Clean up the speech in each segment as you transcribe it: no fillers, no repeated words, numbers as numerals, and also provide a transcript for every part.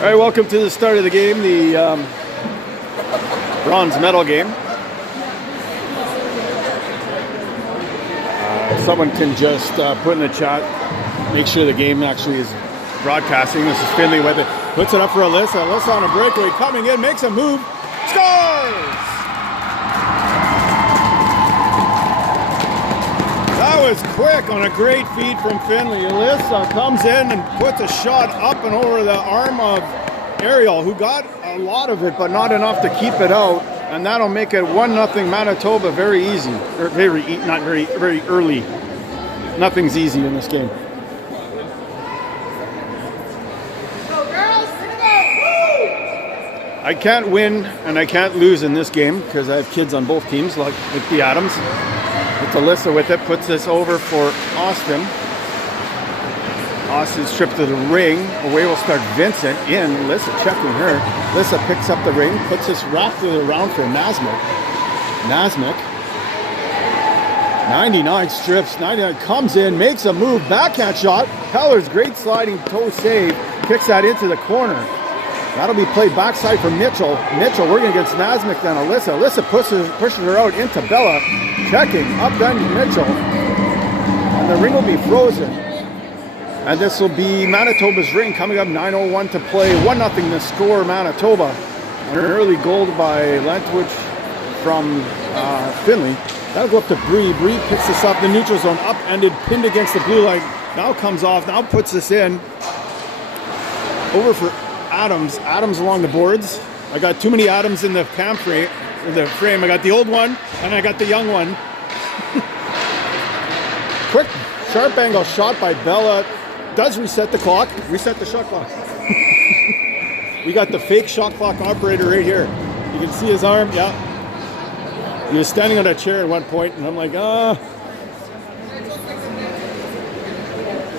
All right, welcome to the start of the game, the bronze medal game. Someone can just put in the chat, make sure the game actually is broadcasting. This is Finley with it. Puts it up for Alyssa. Alyssa on a breakaway, coming in, makes a move, scores! That was quick on a great feed from Finley. Alyssa comes in and puts a shot up and over the arm of Ariel, who got a lot of it, but not enough to keep it out. And that'll make it 1-0 Manitoba very easy. Or not very early. Nothing's easy in this game. Go girls, go! I can't win and I can't lose in this game because I have kids on both teams, like the Adams. It's Alyssa with it, puts this over for Austin. Austin's trip to the ring. Away will start Vincent in. Alyssa checking her. Alyssa picks up the ring, puts this rapidly around for Nasmik. Nasmik. 99 strips. 99 comes in, makes a move, backhand shot. Peller's great sliding toe save. Kicks that into the corner. That'll be played backside for Mitchell. Mitchell working against Nasmik then Alyssa. Alyssa pushes her out into Bella. Checking up then Mitchell. And the ring will be frozen. And this will be Manitoba's ring coming up, 9:01 to play. 1-0 the score, Manitoba. An early goal by Lentwich from Finley. That'll go up to Bree. Bree picks this up, the neutral zone, upended, pinned against the blue line. Now comes off, now puts this in. Over for Adams. Adams along the boards. I got too many Adams in the frame. I got the old one, and I got the young one. Quick, sharp angle shot by Bella. Does reset the clock. Reset the shot clock. We got the fake shot clock operator right here. You can see his arm. Yeah. He was standing on a chair at one point, and I'm like,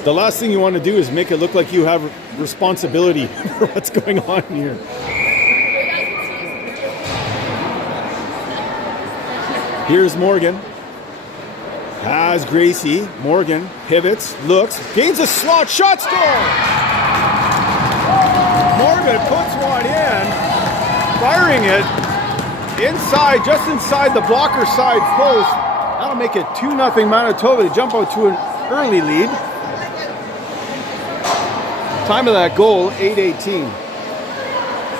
The last thing you want to do is make it look like you have responsibility for what's going on here. Here's Morgan. Has Gracie. Morgan pivots, looks, gains a slot, shot, score! Morgan puts one in, firing it inside, just inside the blocker side post. That'll make it 2-0 Manitoba to jump out to an early lead. Time of that goal, 8:18.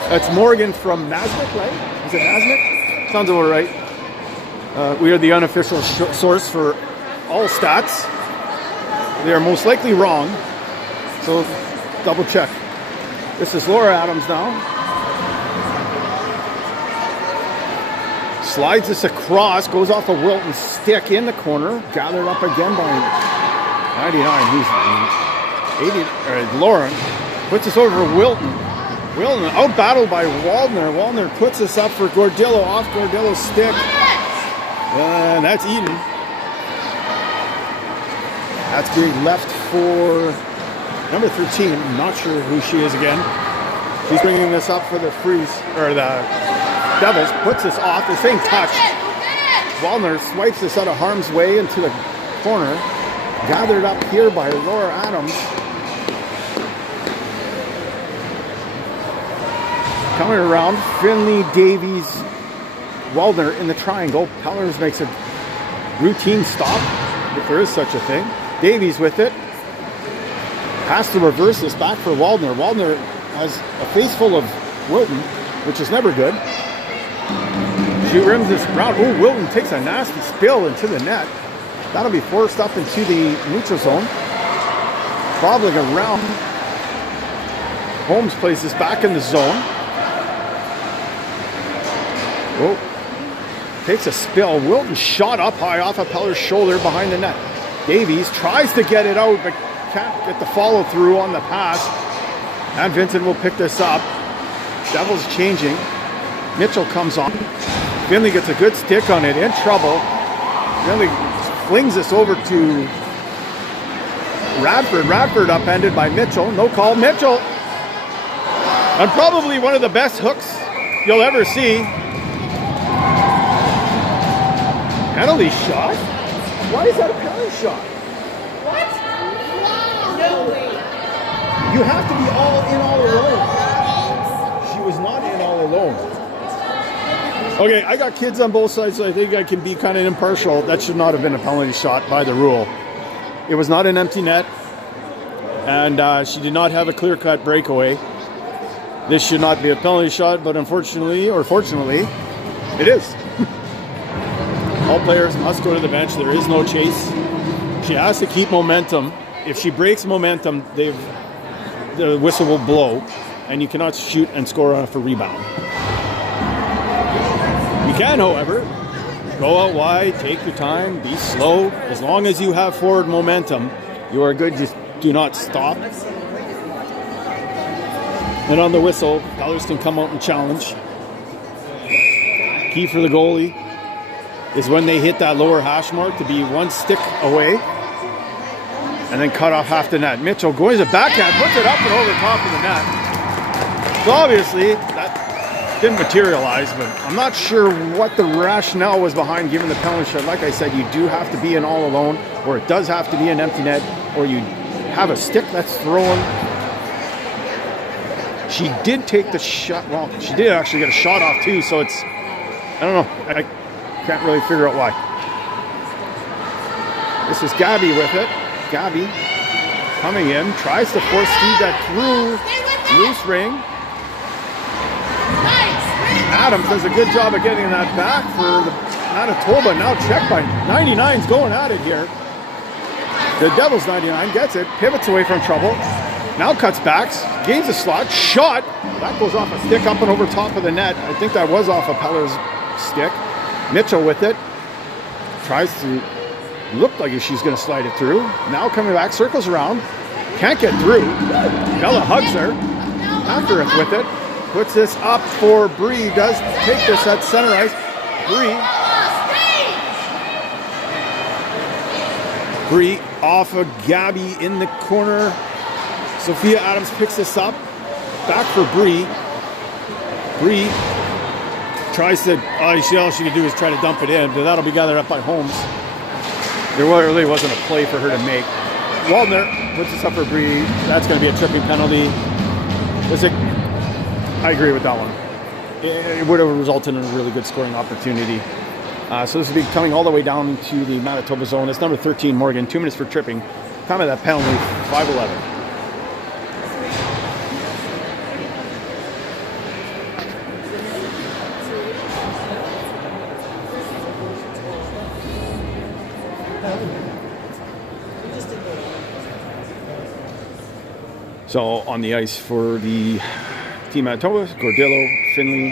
That's Morgan from Nasmik, right? Is it Nasmik? Sounds about right. We are the unofficial source for all stats. They are most likely wrong, so double check. This is Laura Adams now. Slides this across, goes off a Wilton stick in the corner, gathered up again by 99. Who's 80? Lauren puts this over for Wilton. Wilton out battled by Waldner. Waldner puts this up for Gordillo, off Gordillo's stick. And that's Eden. That's being left for number 13. I'm not sure who she is again. She's bringing this up for the the Devils. Puts this off. The same touch. Wallner swipes this out of harm's way into the corner. Gathered up here by Laura Adams. Coming around, Finley, Davies, Waldner in the triangle. Pellers makes a routine stop, if there is such a thing. Davies with it. Has to reverse this back for Waldner. Waldner has a face full of Wilton, which is never good. She rims this round. Oh, Wilton takes a nasty spill into the net. That'll be forced up into the neutral zone. Bobbling around. Holmes plays this back in the zone. Oh, takes a spill. Wilton shot up high off of Peller's shoulder behind the net. Davies tries to get it out, but can't get the follow through on the pass. And Vincent will pick this up. Devils changing. Mitchell comes on. Finley gets a good stick on it, in trouble. Finley flings this over to Radford. Radford upended by Mitchell. No call. Mitchell. And probably one of the best hooks you'll ever see. Penalty shot? Why is that a penalty shot? What? No way. You have to be all in all alone. was not in all alone. Okay, I got kids on both sides, so I think I can be kind of impartial. That should not have been a penalty shot by the rule. It was not an empty net, and she did not have a clear-cut breakaway. This should not be a penalty shot, but unfortunately, or fortunately, it is. All players must go to the bench. There is no chase. She has to keep momentum. If she breaks momentum, the whistle will blow, and you cannot shoot and score off a rebound. You can, however, go out wide, take your time, be slow. As long as you have forward momentum, you are good. Just do not stop. And on the whistle, Pellers can come out and challenge. Key for the goalie is when they hit that lower hash mark to be one stick away and then cut off half the net. Mitchell going to the backhand, puts it up and over top of the net. So obviously that didn't materialize, but I'm not sure what the rationale was behind giving the penalty shot. Like I said, you do have to be an all alone, or it does have to be an empty net, or you have a stick that's thrown. She did take the shot. Well, she did actually get a shot off too, so it's, I don't know. I can't really figure out why. This is Gabby with it. Gabby coming in, tries to force feed that through loose ring. Adams does a good job of getting that back for the Manitoba. Now checked by 99's going at it here. The Devils 99 gets it, pivots away from trouble. Now cuts backs, gains a slot, shot. That goes off a stick up and over top of the net. I think that was off of Peller's stick. Mitchell with it. Tries to look like she's going to slide it through. Now coming back, circles around. Can't get through. Bella hugs her. After it with it. Puts this up for Bree. Does take this at center ice. Bree off of Gabby in the corner. Sophia Adams picks this up. Back for Bree. Bree tries to, all she could do is try to dump it in, but that'll be gathered up by Holmes. There really wasn't a play for her to make. Waldner puts this up for Bree. That's going to be a tripping penalty. I agree with that one. It would have resulted in a really good scoring opportunity. So this will be coming all the way down to the Manitoba zone. It's number 13, Morgan. 2 minutes for tripping. Time of that penalty, 5:11. So on the ice for the Team Manitoba, Gordillo, Finley,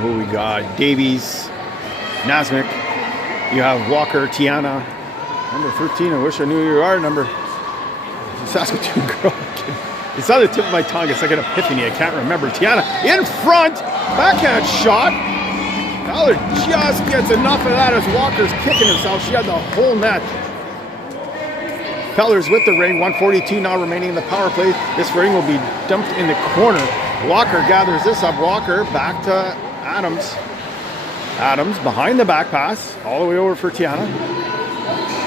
who we got, Davies, Nasmik. You have Walker, Tiana, number 13. I wish I knew who you are. Number Saskatoon girl. It's on the tip of my tongue. It's like an epiphany. I can't remember. Tiana in front, backhand shot. Fowler just gets enough of that as Walker's kicking himself. She had the whole net. Fellers with the ring, 1:42 now remaining in the power play. This ring will be dumped in the corner. Walker gathers this up. Walker back to Adams. Adams behind the back pass, all the way over for Tiana.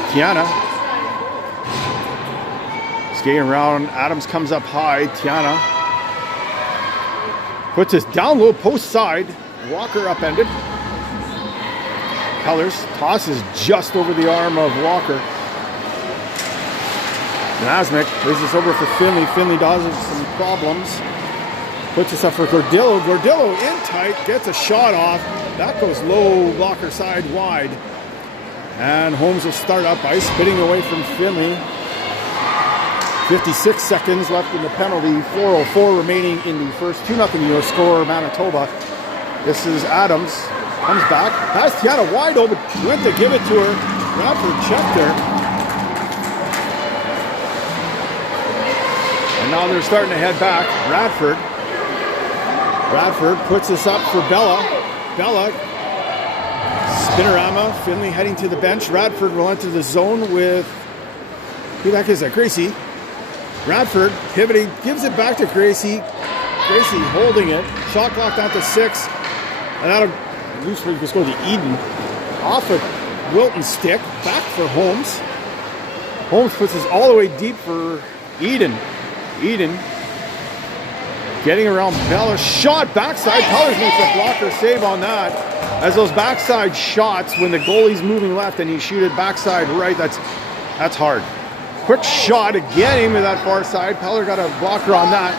Tiana skating around. Adams comes up high. Tiana puts his down low post side. Walker upended. Pellers tosses just over the arm of Walker. Nasmik plays this over for Finley. Finley does have some problems. Puts this up for Gordillo. Gordillo in tight, gets a shot off. That goes low, blocker side wide. And Holmes will start up ice, spitting away from Finley. 56 seconds left in the penalty. 4:04 remaining in the first. 2-0 your score, Manitoba. This is Adams. Comes back. Pass Tiana wide open. Went to give it to her. Radford checked her. And now they're starting to head back. Radford puts this up for Bella. Bella. Spinorama. Finley heading to the bench. Radford will enter the zone with, who the heck is that? Gracie. Radford pivoting, gives it back to Gracie. Gracie holding it. Shot clock down to 6. And that'll loose for just go to Eden. Off of Wilton's stick. Back for Holmes. Holmes puts this all the way deep for Eden. Eden Getting around Bella, shot backside. Colors makes a blocker save on that. As those backside shots, when the goalie's moving left and you shoot it backside right, that's hard. Quick shot again, aim to that far side. Peller got a blocker on that.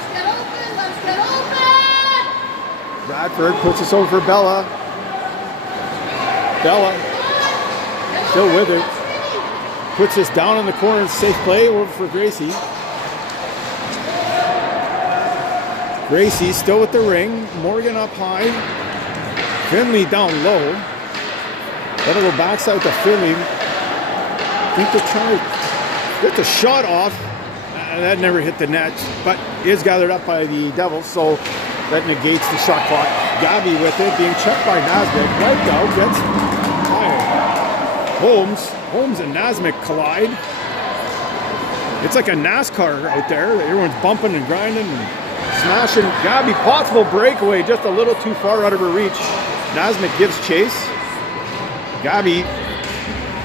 Let's get open! Bradford puts this over for Bella. Bella still with it. Puts this down in the corner. Safe play over for Gracie. Gracie still with the ring. Morgan up high. Finley down low. Let it go backside to Finley. I think they're trying to get the shot off. That never hit the net, but is gathered up by the Devils, so that negates the shot clock. Gabby with it, being checked by Nasmik. Wiped out, gets tired. Holmes and Nasmik collide. It's like a NASCAR out there. Everyone's bumping and grinding and smashing. Gabby, possible breakaway, just a little too far out of her reach. Nasmik gives chase. Gabby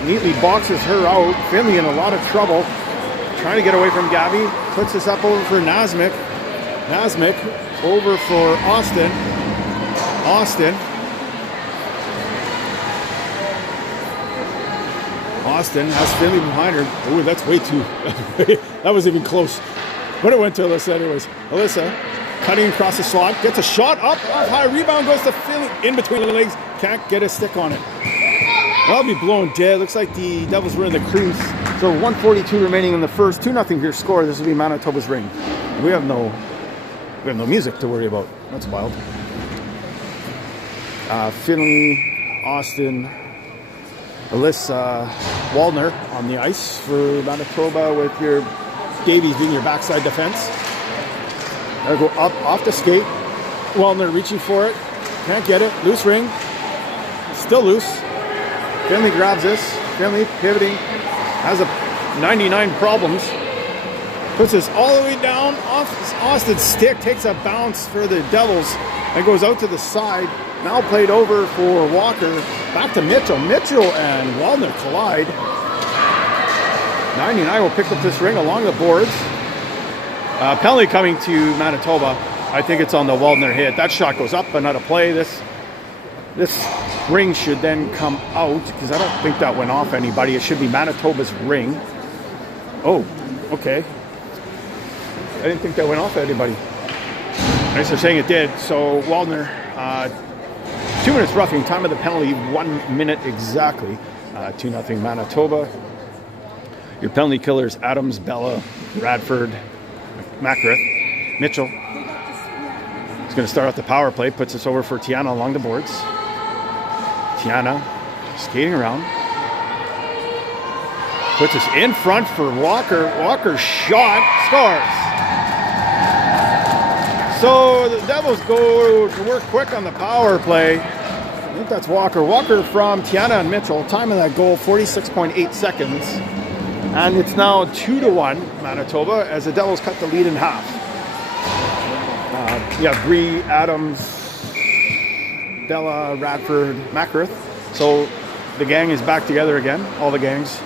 neatly boxes her out. Finley in a lot of trouble. Trying to get away from Gabby. Puts this up over for Nasmik. Nasmik over for Austin. Austin has Finley behind her. Oh, that's way too... that was even close. But it went to Alyssa anyways. Alyssa cutting across the slot. Gets a shot up high. Rebound goes to Finley. In between the legs. Can't get a stick on it. That'll be blown dead. Looks like the Devils were in the crease. So 1:42 remaining in the first. 2-0 your score. This will be Manitoba's ring. We have no music to worry about. That's wild. Finley, Austin, Alyssa, Waldner on the ice for Manitoba with your Davies being your backside defense. That'll go up off the skate. Waldner reaching for it. Can't get it. Loose ring. Still loose. Finley grabs this. Finley pivoting. Has a 99 problems. Puts this all the way down off Austin's stick. Takes a bounce for the Devils. And goes out to the side. Now played over for Walker. Back to Mitchell. Mitchell and Waldner collide. 99 will pick up this ring along the boards. Penalty coming to Manitoba. I think it's on the Waldner hit. That shot goes up, but not a play. This ring should then come out because I don't think that went off anybody. It should be Manitoba's ring. Oh, okay. I didn't think that went off anybody. Nice for saying it did. So Waldner, 2 minutes roughing. Time of the penalty, 1 minute exactly. 2-0 Manitoba. Your penalty killers: Adams, Bella, Radford, Macrith, Mitchell. He's going to start off the power play. Puts this over for Tiana along the boards. Tiana skating around. Puts this in front for Walker. Walker's shot scores. So the Devils go to work quick on the power play. I think that's Walker. Walker from Tiana and Mitchell. Time of that goal, 46.8 seconds. And it's now 2-1 Manitoba as the Devils cut the lead in half. Bree, Adams, Bella, Radford, Macrith. So the gang is back together again, all the gangs.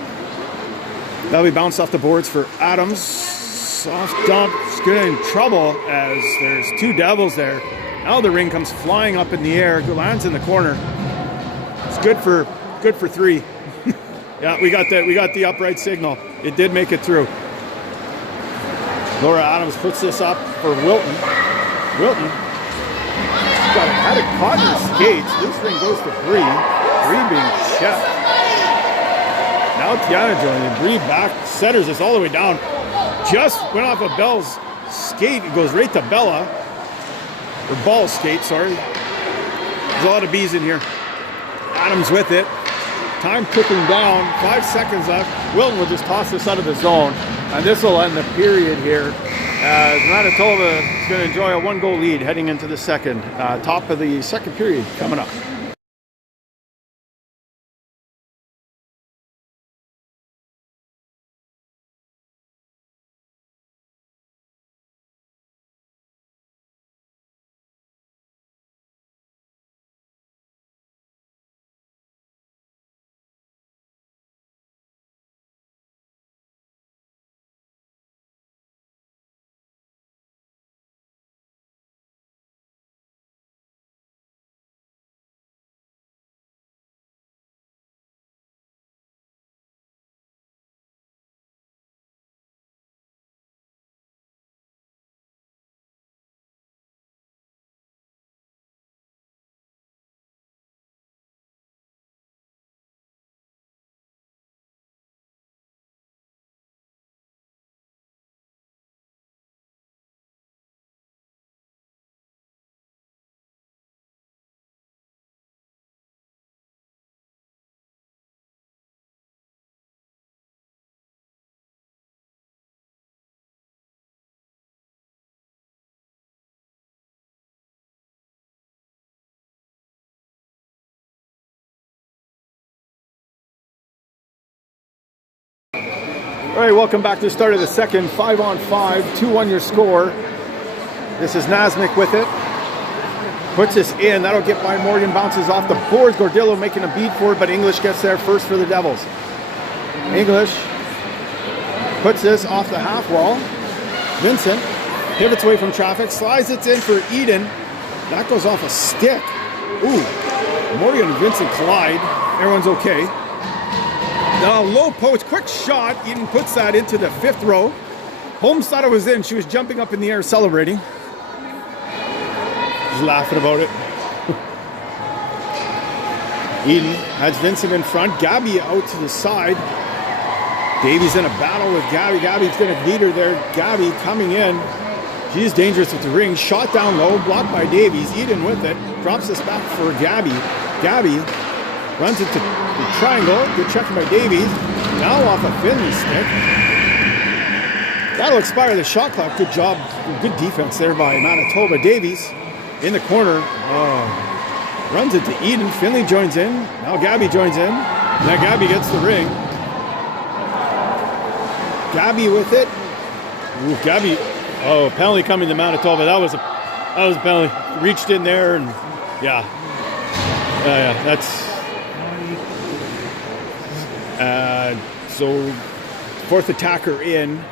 That'll be bounced off the boards for Adams. Soft dump, it's good in trouble as there's 2 Devils there. Now the ring comes flying up in the air, lands in the corner. It's good for 3. Yeah, we got the upright signal. It did make it through. Laura Adams puts this up for Wilton. Wilton had it caught in the skates. This ring goes to Bree. Bree being checked. Now Tiana joining. Bree back, centers this all the way down. Just went off of Bell's skate. It goes right to Bella. Or Ball's skate, sorry. There's a lot of B's in here. Adams with it. Time ticking down. 5 seconds left. Wilton will just toss this out of the zone. And this will end the period here. As Manitoba is going to enjoy a 1-goal lead heading into the second. Top of the second period coming up. All right, welcome back to the start of the second. 5-on-5, 2-1 your score. This is Nasmik with it. Puts this in. That'll get by Morgan. Bounces off the boards. Gordillo making a beat for it, but English gets there first for the Devils. English puts this off the half wall. Vincent pivots away from traffic. Slides it in for Eden. That goes off a stick. Ooh. Morgan and Vincent collide. Everyone's okay. Now low post, quick shot. Eden puts that into the 5th row. Holmes thought it was in. She was jumping up in the air celebrating. Just laughing about it. Eden has Vincent in front. Gabby out to the side. Davies in a battle with Gabby. Gabby's going to beat her there. Gabby coming in. She's dangerous with the ring. Shot down low, blocked by Davies. Eden with it. Drops this back for Gabby. Gabby runs into the triangle. Good checking by Davies. Now off a Finley stick. That'll expire the shot clock. Good job. Good defense there by Manitoba. Davies in the corner. Runs it to Eden. Finley joins in. Now Gabby joins in. Now Gabby gets the ring. Gabby with it. Ooh, Gabby. Oh, penalty coming to Manitoba. That was a penalty. Reached in there and yeah. That's so 4th attacker in.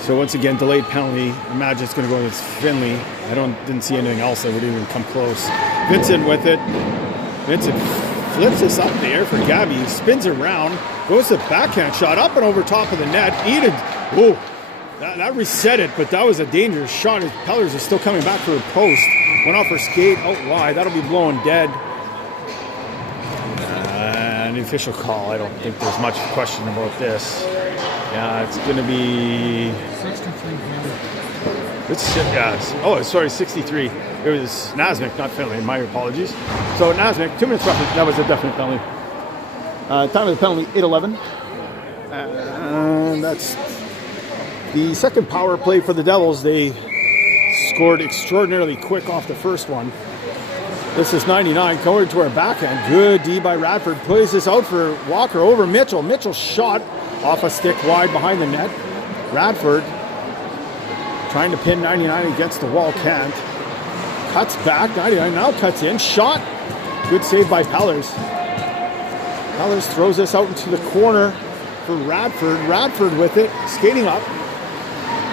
So once again, delayed penalty. Imagine it's going to go against Finley. I didn't see anything else that would even come close. Vincent with it. Vincent flips this up there for Gabby. Spins around. Goes to backhand shot up and over top of the net. Eden. Whoa. That reset it, but that was a dangerous shot. Pellers is still coming back for a post. Went off her skate out wide. That'll be blowing dead. An official call. I don't think there's much question about this. Yeah, it's going to be 63. Oh, sorry, 63. It was Nasmik, not Finley. My apologies. So Nasmik, 2 minutes left. That was a definite penalty. Time of the penalty, 8:11. And that's the second power play for the Devils. They scored extraordinarily quick off the first one. This is 99, going to our backhand. Good D by Radford. Plays this out for Walker over Mitchell. Mitchell shot off a stick wide behind the net. Radford trying to pin 99 against the wall. Can't. Cuts back. 99 now cuts in. Shot. Good save by Pellers. Pellers throws this out into the corner for Radford. Radford with it. Skating up.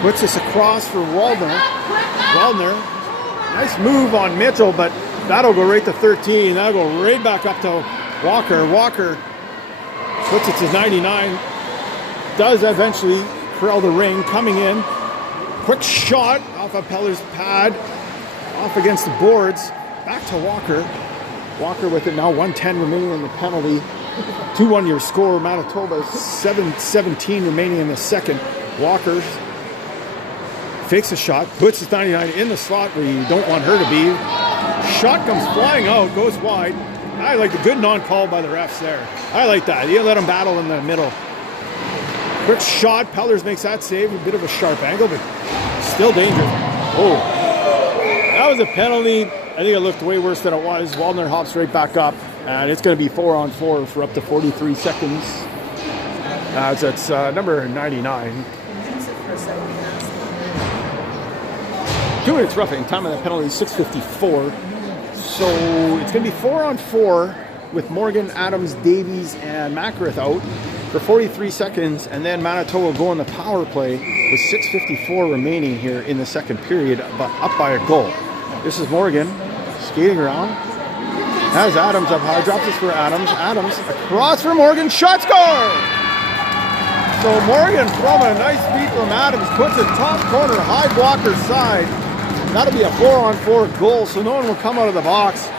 Puts this across for Waldner. Waldner. Nice move on Mitchell, but that'll go right to 13. That'll go right back up to Walker. Walker puts it to 99. Does eventually corral the ring. Coming in. Quick shot off of Peller's pad. Off against the boards. Back to Walker. Walker with it now. 1:10 remaining in the penalty. 2-1 your score. Manitoba 7:17 remaining in the second. Walker fakes a shot. Puts his 99 in the slot where you don't want her to be. Shot comes flying out. Goes wide. I like the good non-call by the refs there. I like that. You let them battle in the middle. Quick shot. Pellers makes that save. A bit of a sharp angle, but still dangerous. Oh. That was a penalty. I think it looked way worse than it was. Waldner hops right back up, and it's going to be 4-on-4 for up to 43 seconds. That's number 99. 2 minutes roughing. Time of that penalty is 6:54. So it's going to be 4-on-4 with Morgan, Adams, Davies, and Macarith out for 43 seconds, and then Manitoba go on the power play with 6:54 remaining here in the second period, but up by a goal. This is Morgan skating around. Has Adams up high. Drops this for Adams. Adams across for Morgan. Shot score! So Morgan from a nice beat from Adams puts it top corner, high blocker side. That'll be a 4-on-4 goal, so no one will come out of the box.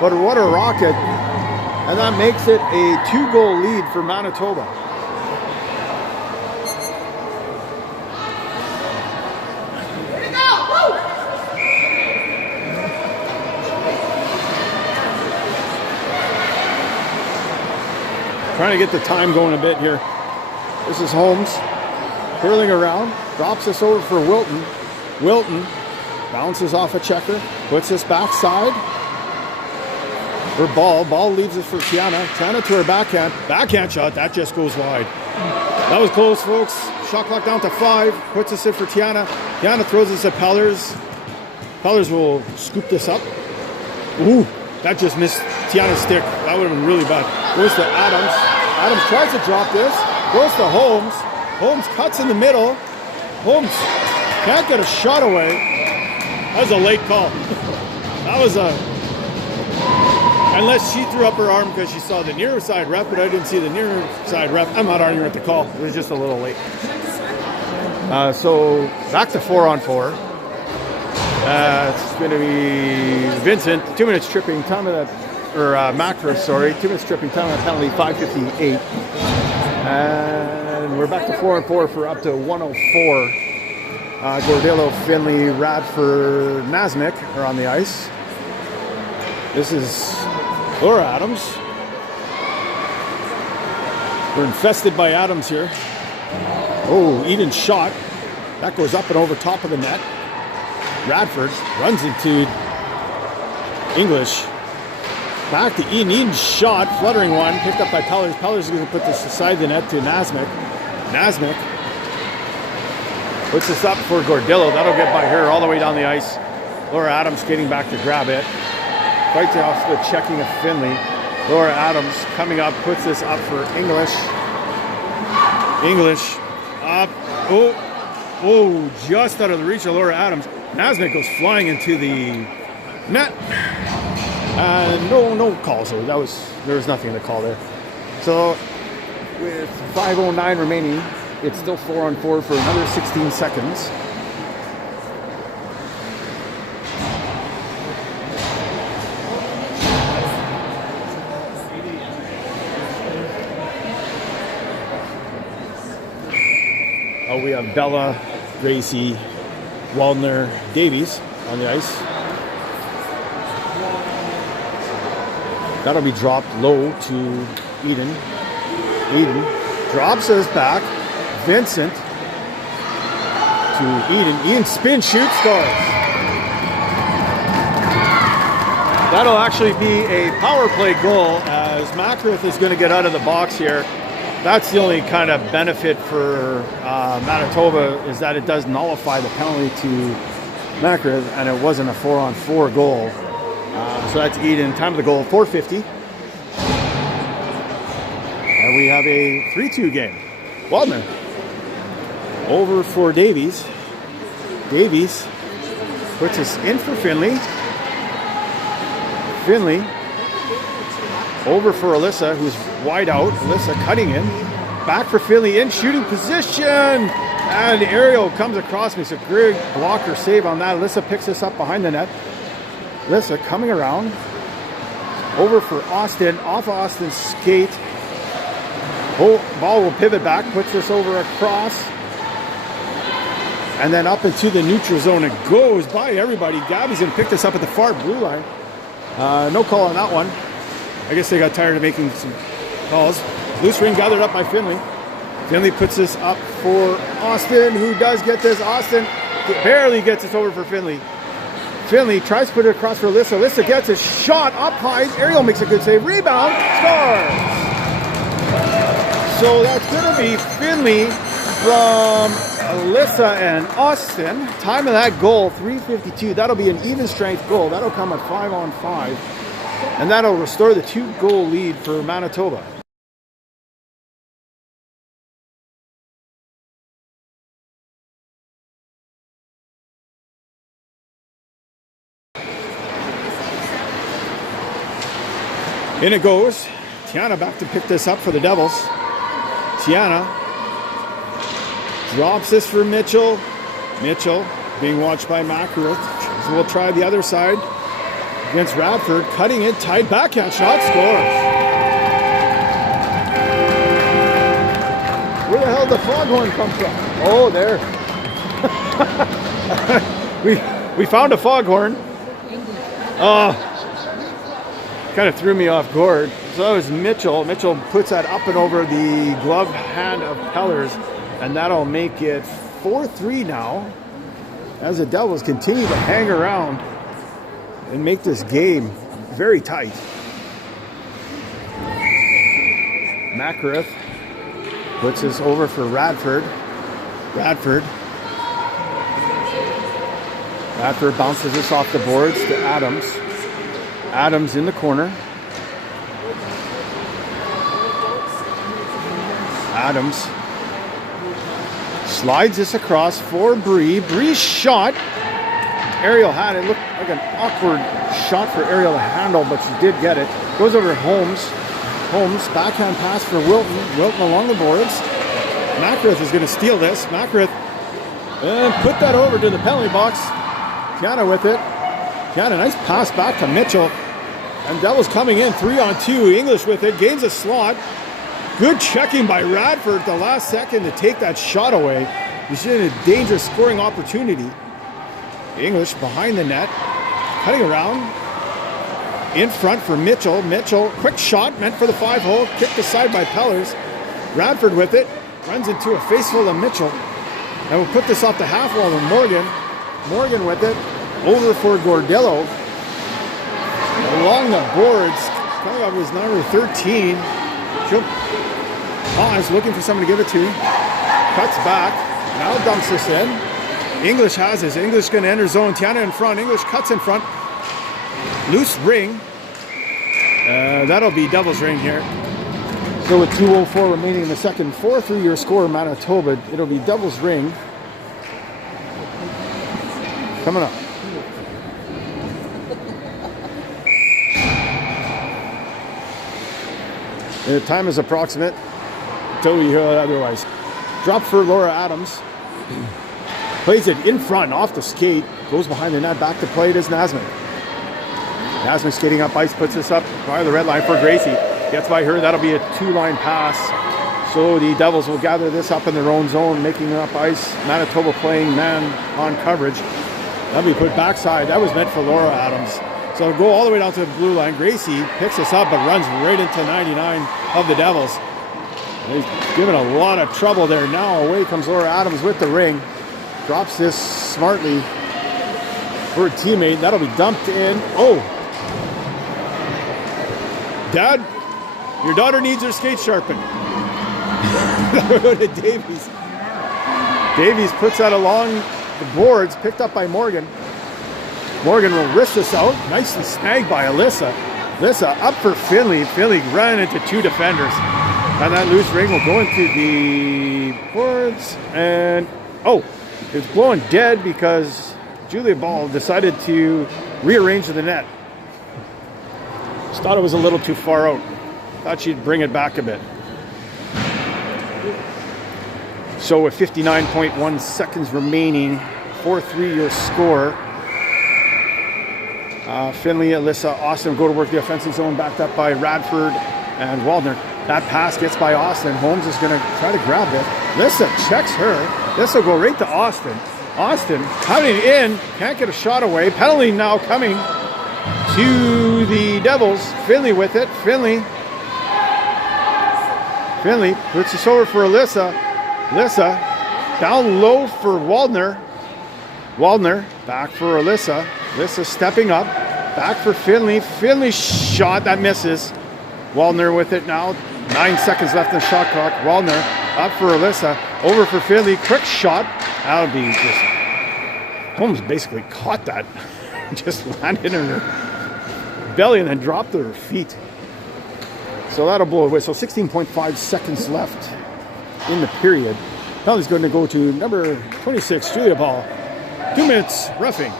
But what a rocket. And that makes it a 2-goal lead for Manitoba. Trying to get the time going a bit here. This is Holmes curling around, drops this over for Wilton. Wilton bounces off a checker, puts this backside for Ball. Ball leaves it for Tiana. Tiana to her backhand. Backhand shot, that just goes wide. That was close, folks. Shot clock down to 5. Puts us in for Tiana. Tiana throws us at Pellers. Pellers will scoop this up. Ooh, that just missed Tiana's stick. That would have been really bad. Goes to Adams. Adams tries to drop this. Goes to Holmes. Holmes cuts in the middle. Holmes can't get a shot away. That was a late call. That was a... Unless she threw up her arm because she saw the near side ref, but I didn't see the near side ref. I'm not arguing with the call. It was just a little late. So back to 4-on-4. It's going to be Vincent. 2 minutes tripping time of that, or Macra, sorry. 2 minutes tripping time of that penalty, 5:58. And we're back to 4-on-4 for up to 104. Gordillo, Finley, Radford, Nasmik are on the ice. This is Laura Adams. We're infested by Adams here. Oh, Eden's shot. That goes up and over top of the net. Radford runs into English. Back to Eden. Eden's shot, fluttering one, picked up by Pellers. Pellers is going to put this aside the net to Nasmik. Nasmik puts this up for Gordillo. That'll get by her all the way down the ice. Laura Adams skating back to grab it. Fights off the checking of Finley. Laura Adams coming up, puts this up for English. English up. Oh, just out of the reach of Laura Adams. Nasmik goes flying into the net. No calls there. There was nothing to call there. So with 5:09 remaining, it's still 4-on-4 for another 16 seconds. We have Bella, Gracie, Waldner, Davies on the ice. That'll be dropped low to Eden. Eden drops us back. Vincent to Eden. Eden spin, shoots, scores. That'll actually be a power play goal as Macrith is going to get out of the box here. That's the only kind of benefit for Manitoba is that it does nullify the penalty to Macrith, and it wasn't a 4-on-4 goal. So that's Eden. Time of the goal, 4:50. And we have a 3-2 game. Waldner over for Davies. Davies puts us in for Finley. Finley over for Alyssa, who's wide out. Alyssa cutting in. Back for Finley in shooting position. And Ariel comes across me. So great blocker save on that. Alyssa picks us up behind the net. Alyssa coming around. Over for Austin. Off Austin's skate. Ball will pivot back. Puts us over across. And then up into the neutral zone. It goes by everybody. Gabby's going to pick this up at the far blue line. No call on that one. I guess they got tired of making some calls. Loose ring gathered up by Finley. Finley puts this up for Austin, who does get this. Austin barely gets this over for Finley. Finley tries to put it across for Alyssa. Alyssa gets a shot up high. Ariel makes a good save. Rebound. Scores. So that's going to be Finley from Alyssa and Austin. Time of that goal, 3:52. That'll be an even strength goal. That'll come at 5-on-5. And that'll restore the 2-goal lead for Manitoba. In it goes. Tiana back to pick this up for the Devils. Tiana drops this for Mitchell. Mitchell being watched by Macrith. So we'll try the other side against Radford. Cutting it, tight backhand shot, scores. Where the hell did the foghorn come from? Oh, there. we found a foghorn. Kind of threw me off guard. So that was Mitchell. Mitchell puts that up and over the glove hand of Pellers, and that'll make it 4-3 now as the Devils continue to hang around and make this game very tight. Macrith Puts this over for Radford. Radford bounces this off the boards to Adams. Adams in the corner. Adams slides this across for Bree. Bree's shot. Ariel had it. Looked like an awkward shot for Ariel to handle, but she did get it. Goes over to Holmes. Holmes, backhand pass for Wilton. Wilton along the boards. Macrith is going to steal this. Macrith put that over to the penalty box. Tiana with it. Tiana, nice pass back to Mitchell. And Devils coming in 3-on-2. English with it. Gains a slot. Good checking by Radford at the last second to take that shot away. He's in a dangerous scoring opportunity. English behind the net. Cutting around. In front for Mitchell. Mitchell, quick shot meant for the 5-hole. Kicked aside by Pellers. Radford with it. Runs into a face full of Mitchell. And we'll put this off the half wall to Morgan. Morgan with it. Over for Gordillo. Along the boards. Coming up was number 13. She'll pause, looking for someone to give it to. Cuts back. Now dumps this in. English has this. English going to enter zone. Tiana in front. English cuts in front. Loose ring. That'll be Devil's ring here. So with 2:04 remaining in the second, 4-3 your score, Manitoba. It'll be Devil's ring. Coming up. The time is approximate until we hear otherwise. Drop for Laura Adams. Plays it in front, off the skate. Goes behind the net, back to play. It is Nasmith. Nasmith skating up ice, puts this up by the red line for Gracie. Gets by her, that'll be a 2-line pass. So the Devils will gather this up in their own zone, making up ice. Manitoba playing man on coverage. That'll be put backside. That was meant for Laura Adams. So it'll go all the way down to the blue line. Gracie picks this up but runs right into 99 of the Devils. He's given a lot of trouble there. Now away comes Laura Adams with the ring. Drops this smartly for a teammate. That'll be dumped in. Oh! Dad, your daughter needs her skate sharpened. That'll go to Davies. Davies puts that along the boards, picked up by Morgan. Morgan will wrist this out. Nicely snagged by Alyssa. Alyssa up for Finley. Finley ran into 2 defenders. And that loose ring will go into the boards. And, oh, it's blowing dead because Julia Ball decided to rearrange the net. Just thought it was a little too far out. Thought she'd bring it back a bit. So with 59.1 seconds remaining, 4-3 your score. Finley, Alyssa, Austin go to work the offensive zone, backed up by Radford and Waldner. That pass gets by Austin. Holmes is going to try to grab it. Alyssa checks her. This will go right to Austin. Austin coming in, can't get a shot away. Penalty now coming to the Devils. Finley with it. Finley puts this over for Alyssa. Alyssa down low for Waldner. Waldner back for Alyssa. Alyssa stepping up. Back for Finley. Finley shot that misses. Waldner with it now. 9 seconds left in the shot clock. Waldner up for Alyssa. Over for Finley. Quick shot. That'll be just... Holmes basically caught that. Just landed in her belly and then dropped to her feet. So that'll blow away. So 16.5 seconds left in the period. Now he's going to go to number 26, Julia Ball. 2 minutes roughing.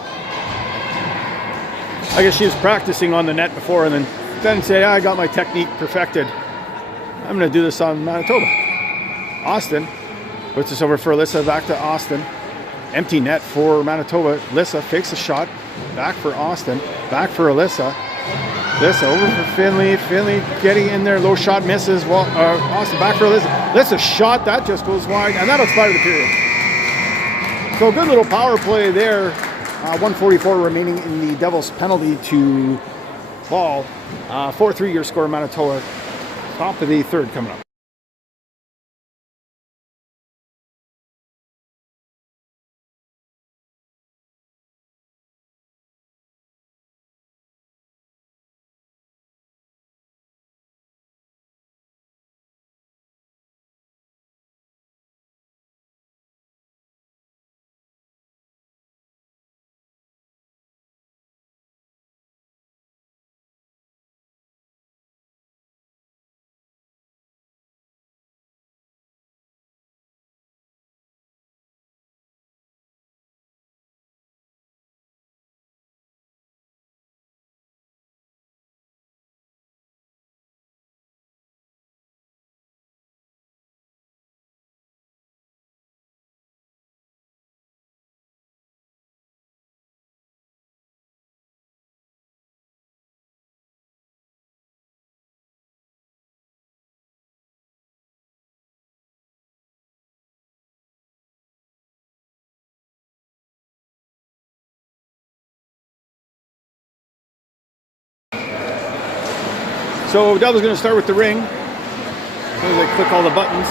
I guess she was practicing on the net before and then say, I got my technique perfected. I'm going to do this on Manitoba. Austin puts this over for Alyssa. Back to Austin. Empty net for Manitoba. Alyssa fakes a shot. Back for Austin. Back for Alyssa. Alyssa over for Finley. Finley getting in there. Low shot misses. Well, Austin back for Alyssa. Alyssa shot. That just goes wide. And that'll start the period. So good little power play there. 1:44 remaining in the Devils penalty to Ball. 4-3 your score, Manitoba. Top of the third coming up. So Devils going to start with the ring. As soon as they click all the buttons.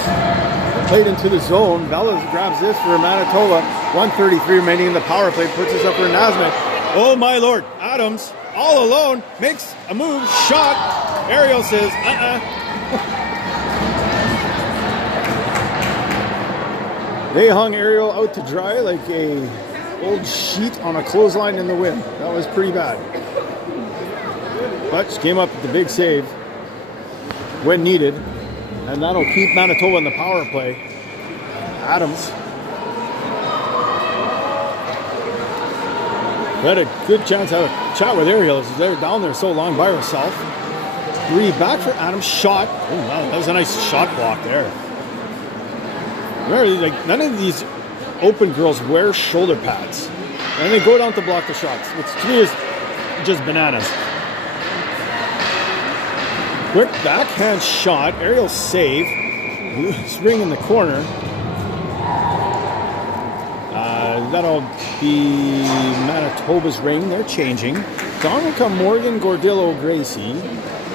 Played into the zone. Vela grabs this for Manitoba. 1:33 remaining in the power play. Puts this up for Nasmith. Oh my lord. Adams, all alone, makes a move. Shot. Ariel says, They hung Ariel out to dry like a old sheet on a clothesline in the wind. That was pretty bad. But she came up with the big save when needed. And that'll keep Manitoba in the power play. Adams had a good chance to have a chat with Ariel. She's there down there so long by herself. Bree back for Adams. Shot. Oh, wow, that was a nice shot block there. Remember, like, none of these open girls wear shoulder pads. And they go down to block the shots, which to me is just bananas. Quick backhand shot. Ariel save. Loose ring in the corner. That'll be Manitoba's ring. They're changing. Down will come Morgan, Gordillo, Gracie.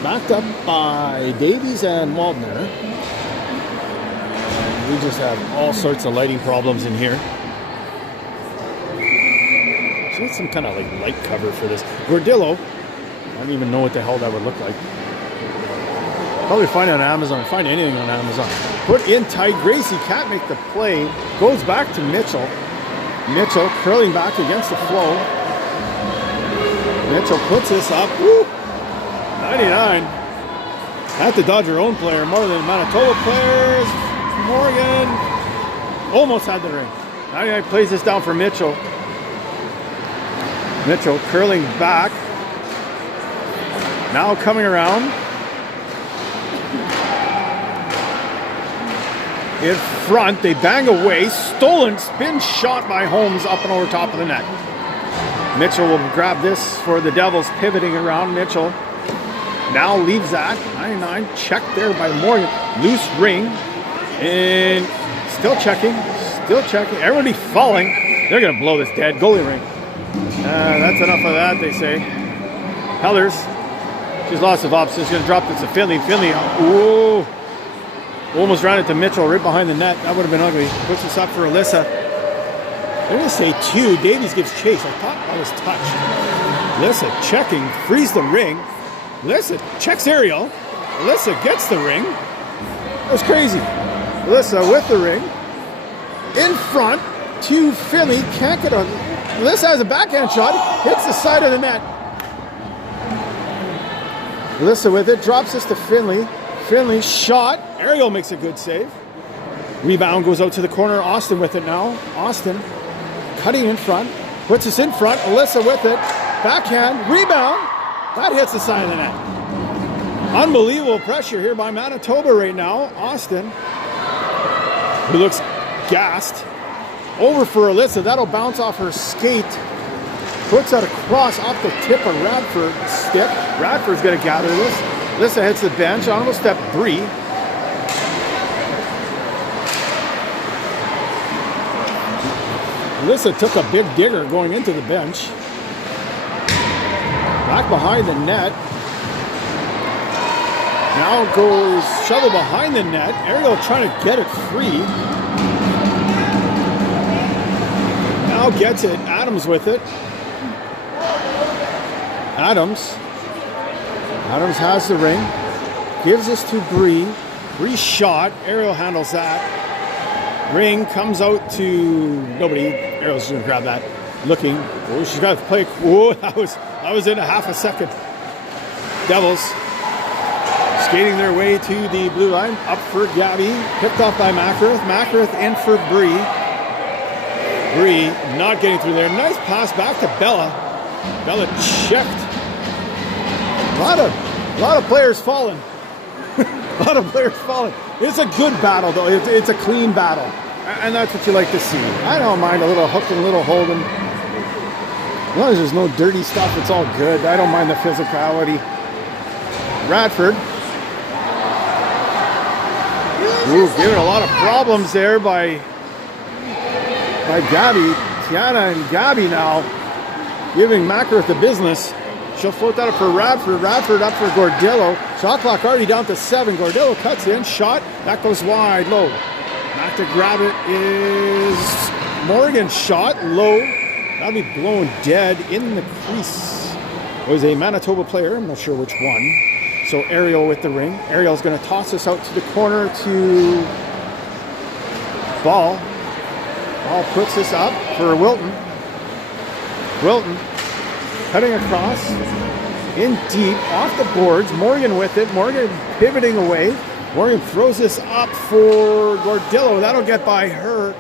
Backed up by Davies and Waldner. We just have all sorts of lighting problems in here. She needs some kind of like light cover for this. Gordillo. I don't even know what the hell that would look like. Probably find it on Amazon. Find anything on Amazon. Put in tight. Gracie can't make the play. Goes back to Mitchell. Mitchell curling back against the flow. Mitchell puts this up. Woo! 99. Had to dodge her own player more than Manitoba players. Morgan almost had the ring. 99 plays this down for Mitchell. Mitchell curling back. Now coming around. In front, they bang away. Stolen spin shot by Holmes up and over top of the net. Mitchell will grab this for the Devils, pivoting around. Mitchell now leaves that. 99 checked there by Morgan. Loose ring. And still checking. Still checking. Everybody falling. They're going to blow this dead. Goalie ring. That's enough of that, they say. Hellers. She's lost the Vops. She's going to drop this to Finley. Finley. Ooh. Almost ran into Mitchell right behind the net. That would have been ugly. Puts this up for Alyssa. They're going to say 2. Davies gives chase. I thought that was touched. Alyssa checking. Frees the ring. Alyssa checks Ariel. Alyssa gets the ring. That was crazy. Alyssa with the ring. In front to Finley. Can't get on. Alyssa has a backhand shot. Hits the side of the net. Alyssa with it. Drops this to Finley. Finley shot. Ariel makes a good save. Rebound goes out to the corner. Austin with it now. Austin cutting in front. Puts us in front. Alyssa with it. Backhand. Rebound. That hits the side of the net. Unbelievable pressure here by Manitoba right now. Austin, who looks gassed. Over for Alyssa. That'll bounce off her skate. Puts that across off the tip of Radford's stick. Radford's going to gather this. Alyssa hits the bench. On will step Bree. Alyssa took a big digger going into the bench. Back behind the net. Now goes shovel behind the net. Ariel trying to get it free. Now gets it. Adams with it. Adams has the ring. Gives this to Bree. Bree shot. Ariel handles that. Ring comes out to nobody. Ariel's just gonna grab that. Looking. Oh, she's got to play. Oh, that was in a half a second. Devils skating their way to the blue line. Up for Gabby. Picked off by Macareth. Macareth in for Bree. Bree not getting through there. Nice pass back to Bella. Bella checked. A lot of players falling. A lot of players falling. It's a good battle, though. It's a clean battle. And that's what you like to see. I don't mind a little hooking, a little holding. As long as there's no dirty stuff, it's all good. I don't mind the physicality. Radford. Ooh, giving a lot of problems there by Gabby. Tiana and Gabby now giving Macareth the business. She'll float that up for Radford. Radford up for Gordillo. Shot clock already down to 7. Gordillo cuts in. Shot. That goes wide. Low. Back to grab it is Morgan. Shot. Low. That'll be blown dead in the crease. It was a Manitoba player. I'm not sure which one. So Ariel with the ring. Ariel's going to toss this out to the corner to Ball. Ball puts this up for Wilton. Wilton cutting across in deep off the boards. Morgan with it. Morgan pivoting away. Morgan throws this up for Gordillo. That'll get by her.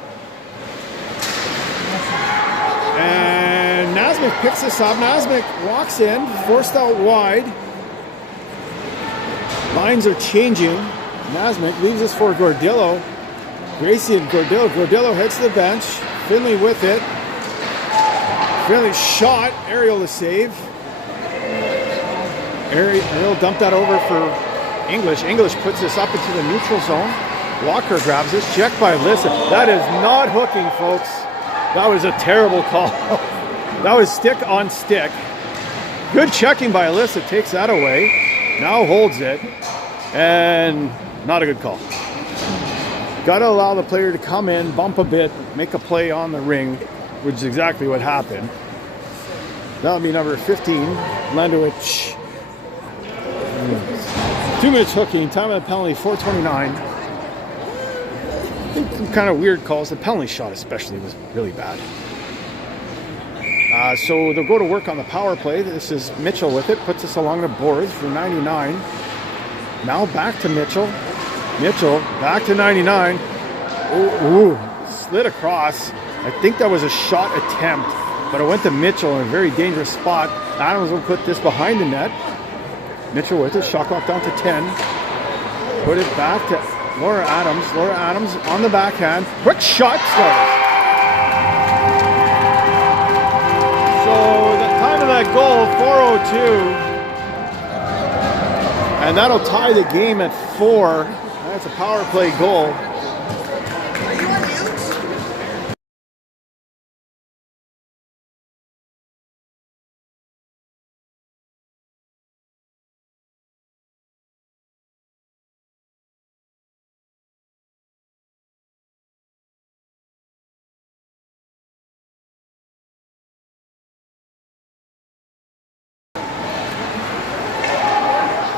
And Nasmik picks this up. Nasmik walks in, forced out wide. Lines are changing. Nasmik leaves this for Gordillo. Gracie and Gordillo. Gordillo heads to the bench. Finley with it. Finley shot. Ariel to save. Ariel dumped that over for English. English puts this up into the neutral zone. Walker grabs this. Check by Alyssa. That is not hooking, folks. That was a terrible call. That was stick on stick. Good checking by Alyssa. Takes that away. Now holds it. And not a good call. Got to allow the player to come in, bump a bit, make a play on the ring, which is exactly what happened. That'll be number 15, Landowich. 2 minutes hooking, time of the penalty, 4:29. Some kind of weird calls. The penalty shot especially was really bad. So they'll go to work on the power play. This is Mitchell with it, puts us along the boards for 99. Now back to Mitchell. Mitchell back to 99. Ooh, slid across. I think that was a shot attempt, but it went to Mitchell in a very dangerous spot. Adams will put this behind the net. Mitchell with it, shot clock down to 10. Put it back to Laura Adams. Laura Adams on the backhand. Quick shot scores. So the time of that goal, 4:02. And that'll tie the game at 4. That's a power play goal. Are you on mute?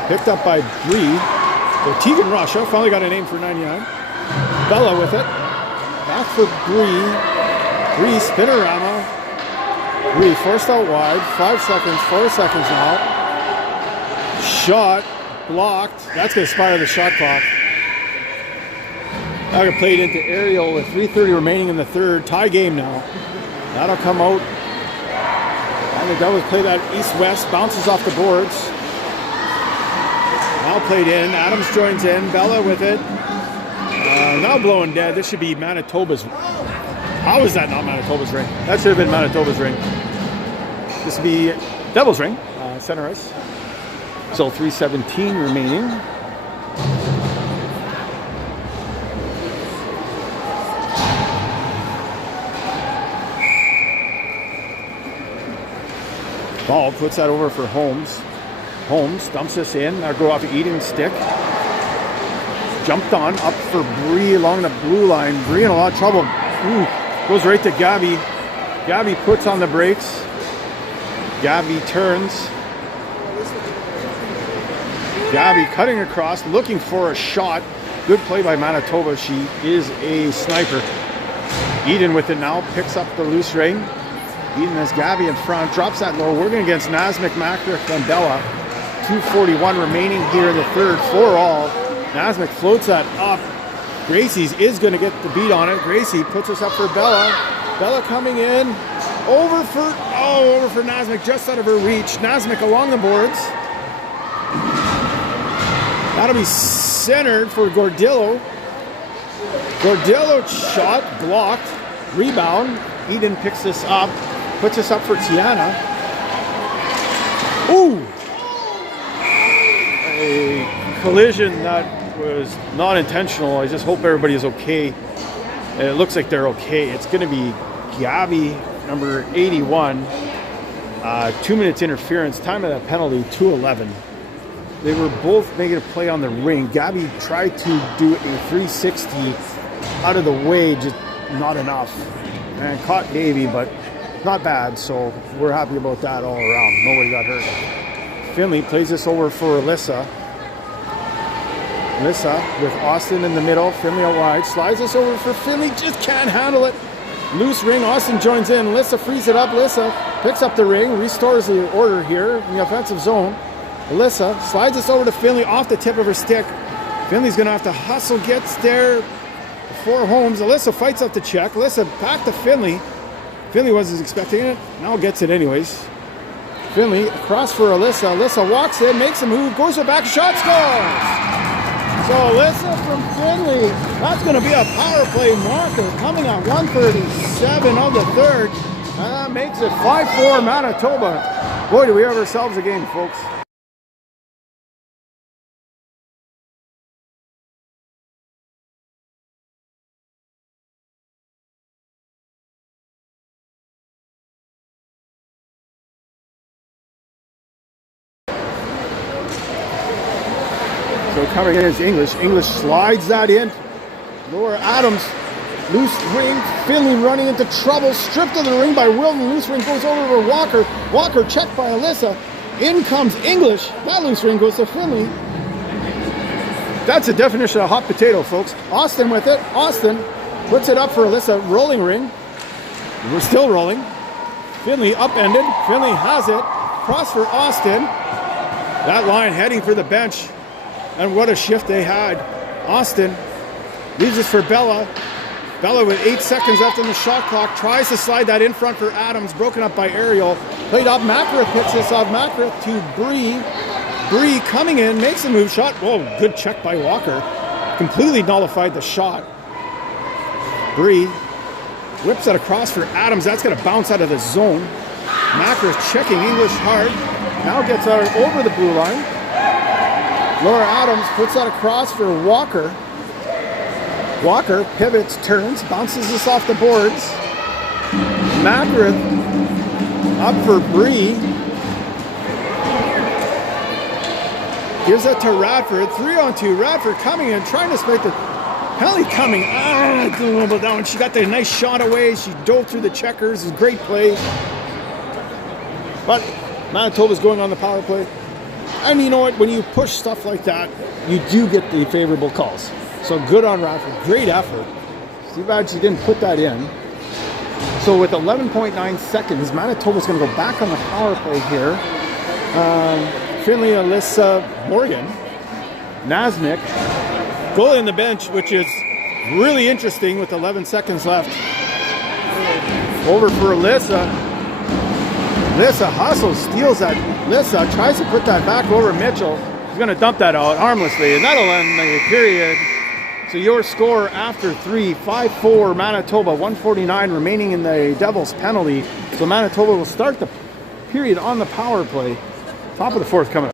Picked up by Bree. So Tegan Russia finally got a name for 99. Bella with it. Back for Bree. Bree spinorama. Bree forced out wide. 5 seconds, 4 seconds now. Shot blocked. That's going to expire the shot clock. Now get played into Ariel with 3:30 remaining in the third. Tie game now. That'll come out. I think that was play that east-west. Bounces off the boards. Now played in. Adams joins in. Bella with it. Now blowing dead. This should be Manitoba's. How is that not Manitoba's ring? That should have been Manitoba's ring. This would be Devil's ring. Center ice. So 3:17 remaining. Ball puts that over for Holmes. Holmes dumps this in. That'll go off Eden's stick. Jumped on up for Bree along the blue line. Bree in a lot of trouble. Ooh, goes right to Gabby. Gabby puts on the brakes. Gabby turns. Gabby cutting across, looking for a shot. Good play by Manitoba. She is a sniper. Eden with it now. Picks up the loose ring. Eden has Gabby in front. Drops that low. Working against Nasmik, Macrick, and Bella. 2:41 remaining here in the third, 4-all. Nasmik floats that up. Gracie's is going to get the beat on it. Gracie puts us up for Bella. Bella coming in. Over for Nasmik, just out of her reach. Nasmik along the boards. That'll be centered for Gordillo. Gordillo shot, blocked. Rebound. Eden picks this up. Puts this up for Tiana. Ooh! A collision that was not intentional. I just hope everybody is okay. And it looks like they're okay. It's going to be Gabby, number 81. 2 minutes interference. Time of that penalty, 2:11. They were both making a play on the ring. Gabby tried to do a 360 out of the way, just not enough. And caught Davey, but not bad, so we're happy about that all around. Nobody got hurt. Finley plays this over for Alyssa. Alyssa with Austin in the middle. Finley out wide. Slides this over for Finley. Just can't handle it. Loose ring. Austin joins in. Alyssa frees it up. Alyssa picks up the ring. Restores the order here in the offensive zone. Alyssa slides this over to Finley off the tip of her stick. Finley's going to have to hustle. Gets there before Holmes. Alyssa fights up the check. Alyssa back to Finley. Finley wasn't expecting it. Now gets it anyways. Finley across for Alyssa. Alyssa walks in, makes a move, goes to the back, shot, scores! So Alyssa from Finley, that's going to be a power play marker coming on 1:37 of the third. And that makes it 5-4 Manitoba. Boy, do we have ourselves a game, folks. So coming in is English. English slides that in. Laura Adams, loose ring. Finley running into trouble. Stripped of the ring by Wilton. Loose ring goes over to Walker. Walker checked by Alyssa. In comes English. That loose ring goes to Finley. That's the definition of hot potato, folks. Austin with it. Austin puts it up for Alyssa. Rolling ring. We're still rolling. Finley upended. Finley has it. Cross for Austin. That line heading for the bench. And what a shift they had. Austin leaves this for Bella. Bella with 8 seconds left on the shot clock. Tries to slide that in front for Adams. Broken up by Ariel. Played up. Macra picks this off. Macra to Bree. Bree coming in. Makes a move. Shot. Whoa, good check by Walker. Completely nullified the shot. Bree whips it across for Adams. That's going to bounce out of the zone. Macra's checking English hard. Now gets out over the blue line. Laura Adams puts that across for Walker. Walker pivots, turns, bounces this off the boards. Macra up for Bree. Gives it to Radford. 3-on-2. Radford coming in, trying to spike the penalty coming. I don't know about that one. She got the nice shot away. She dove through the checkers. It was a great play. But Manitoba's going on the power play. And you know what? When you push stuff like that, you do get the favorable calls. So good on Radford. Great effort. Too bad she didn't put that in. So with 11.9 seconds, Manitoba's going to go back on the power play here. Finley, Alyssa, Morgan, Nasnik. Goalie on the bench, which is really interesting with 11 seconds left. Over for Alyssa. Alyssa hustles, steals that. Alyssa tries to put that back over Mitchell. He's going to dump that out harmlessly, and that'll end the period. So your score after 3, 5-4 Manitoba, 1:49 remaining in the Devils penalty. So Manitoba will start the period on the power play. Top of the fourth coming up.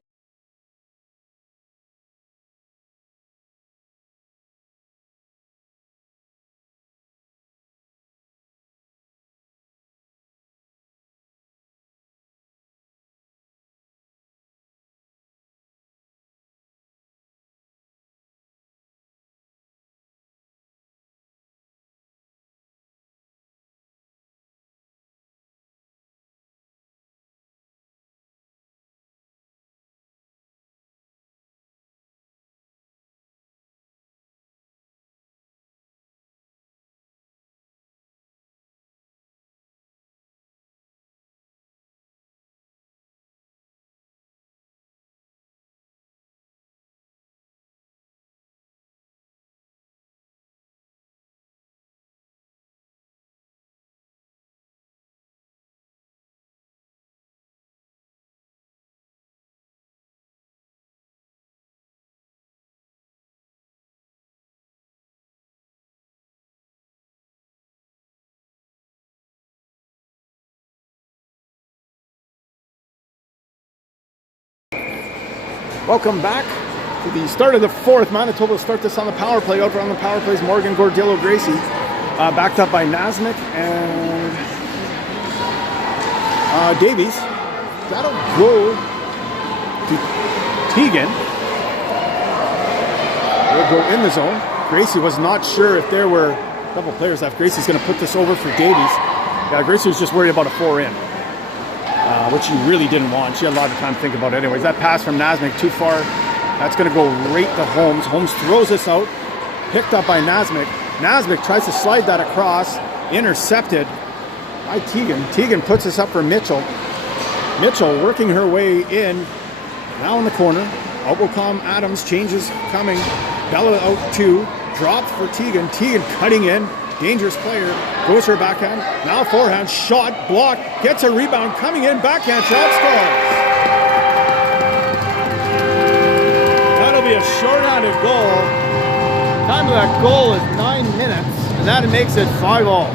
Welcome back to the start of the fourth. Manitoba will start this on the power play. Over on the power plays Morgan, Gordillo, Gracie. Backed up by Nasnik and Davies. That'll go to Tegan. Will go in the zone. Gracie was not sure if there were a couple players left. Gracie's going to put this over for Davies. Yeah, Gracie was just worried about a 4-in, which she really didn't want. She had a lot of time to think about it. Anyways, that pass from Nasmik too far. That's going to go right to Holmes. Holmes throws this out. Picked up by Nasmik. Nasmik tries to slide that across. Intercepted by Tegan. Tegan puts this up for Mitchell. Mitchell working her way in. Now in the corner. Out will come Adams. Changes coming. Bella out 2. Dropped for Tegan. Tegan cutting in. Dangerous player. Goes her backhand. Now forehand. Shot. Block. Gets a rebound. Coming in. Backhand shot. Scores. That'll be a short-handed goal. Time of that goal is 9 minutes. And that makes it 5-all.